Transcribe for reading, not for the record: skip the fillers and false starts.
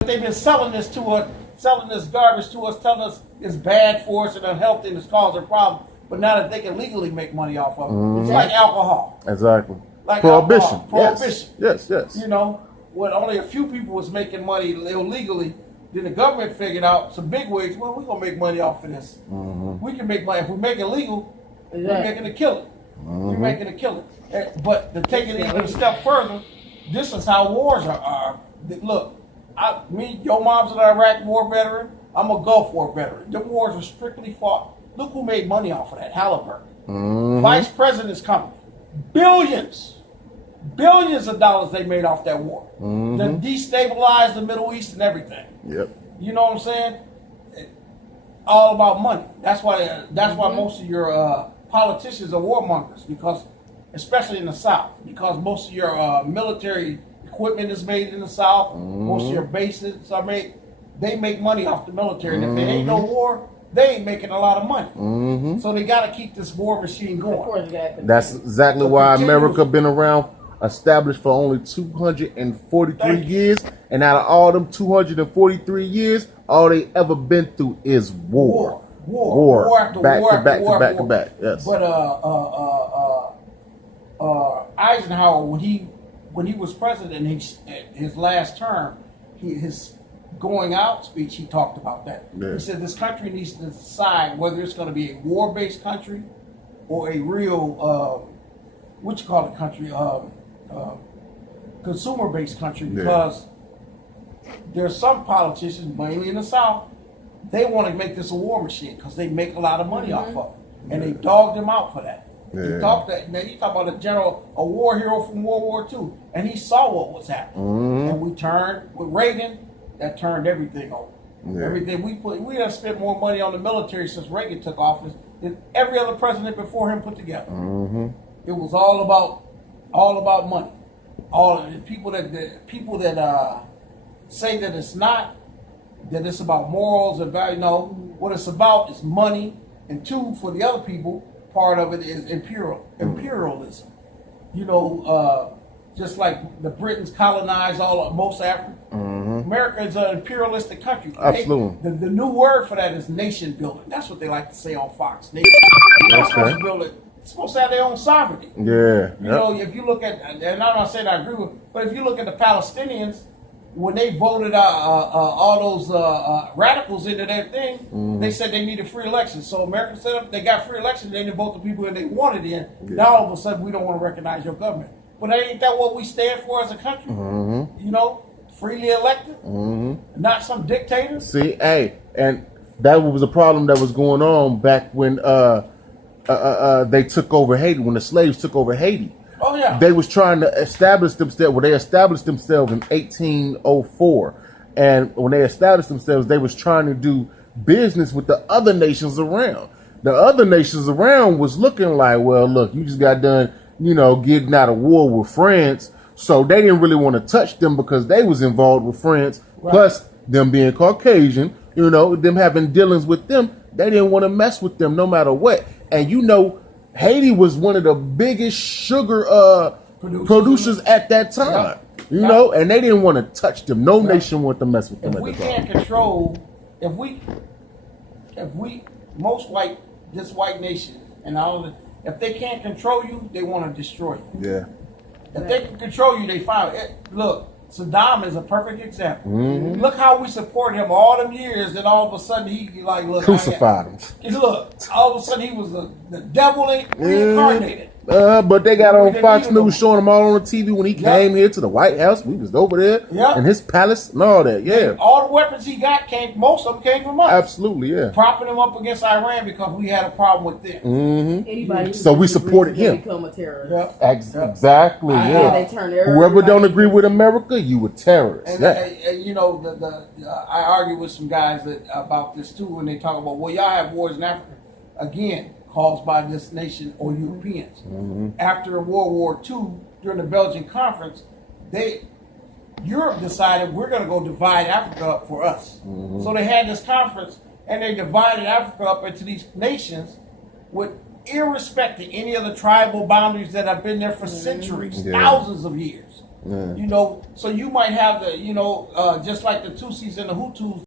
They've been selling this to us, selling this garbage to us, telling us it's bad for us and unhealthy and it's causing problems. But now that they can legally make money off of it, it's like alcohol. Exactly. Like Prohibition. alcohol. Prohibition. Yes. You know, when only a few people was making money illegally, then the government figured out, some big wigs, well, we're going to make money off of this. We can make money. If we make it legal, we're making a killing. We're making a killing. But to take it even a step further, this is how wars are. Look, your mom's an Iraq War veteran. I'm a Gulf War veteran. The wars are strictly fought. Look who made money off of that, Halliburton. Vice President's company. Billions of dollars they made off that war. To destabilize the Middle East and everything. Yep. You know what I'm saying? All about money. That's why most of your politicians are warmongers, because, especially in the South, because most of your military equipment is made in the South. Most of your bases are made. They make money off the military, and if there ain't no war, they ain't making a lot of money. So they got to keep this war machine going. That's exactly why America been around, established for only 243 years, and out of all them 243 years, all they ever been through is war after back to back. Yes. But Eisenhower, when he was president, his last term, his going out speech, he talked about that. He said this country needs to decide whether it's going to be a war-based country or a real, country, consumer-based country, because there's some politicians, mainly in the South, they want to make this a war machine because they make a lot of money off of it, and they dogged him out for that. You talk about a war hero from World War II, and he saw what was happening, and we turned with Reagan. That turned everything over. Everything we have spent more money on the military since Reagan took office than every other president before him put together. It was all about money. All the people that say that it's not, that it's about morals and value. No, what it's about is money. And two, for the other people, part of it is imperialism. You know, just like the Britons colonized most Africa. America is an imperialistic country. Absolutely. The new word for that is nation building. That's what they like to say on Fox. Nation. They're supposed to have their own sovereignty. You know, if you look at, and I'm not saying I agree with, but if you look at the Palestinians, when they voted all those radicals into their thing, they said they needed free elections. So America set up, they got free elections, they didn't vote the people that they wanted in. Now all of a sudden we don't want to recognize your government. But ain't that what we stand for as a country? You know, freely elected, not some dictator. See, and that was a problem that was going on back when they took over Haiti, when the slaves took over Haiti. Oh yeah. They was trying to establish themselves. Well, they established themselves in 1804, and when they established themselves, they was trying to do business with the other nations around. The other nations around was looking like, well, look, you just got done, getting out of war with France. So they didn't really want to touch them because they was involved with France. Right. Plus them being Caucasian, them having dealings with them. They didn't want to mess with them no matter what. And Haiti was one of the biggest sugar producers at that time. And they didn't want to touch them. No nation wanted to mess with them. If we can't control, if we this white nation and all of it, if they can't control you, they want to destroy you. Yeah. If they can control you, they find it. Look, Saddam is a perfect example. Look how we support him all them years, then all of a sudden he crucified him. Look, all of a sudden he was the devil reincarnated. But they got on Fox News showing him all on the TV when he came here to the White House. We was over there in his palace and all that. Yeah. All the weapons he got most of them came from us. Absolutely, yeah. Propping him up against Iran because we had a problem with them. Anybody so we supported him. Become a terrorist. Exactly, yeah. They turn whoever don't agree with America, you a terrorist. And I argue with some guys about this too, when they talk about, well, y'all have wars in Africa. Again, caused by this nation or Europeans. After World War II, during the Belgian conference, Europe decided we're going to go divide Africa up for us. So they had this conference and they divided Africa up into these nations with irrespective of any of the tribal boundaries that have been there for centuries, thousands of years. Yeah. You know, so you might have the, you know, just like the Tutsis and the Hutus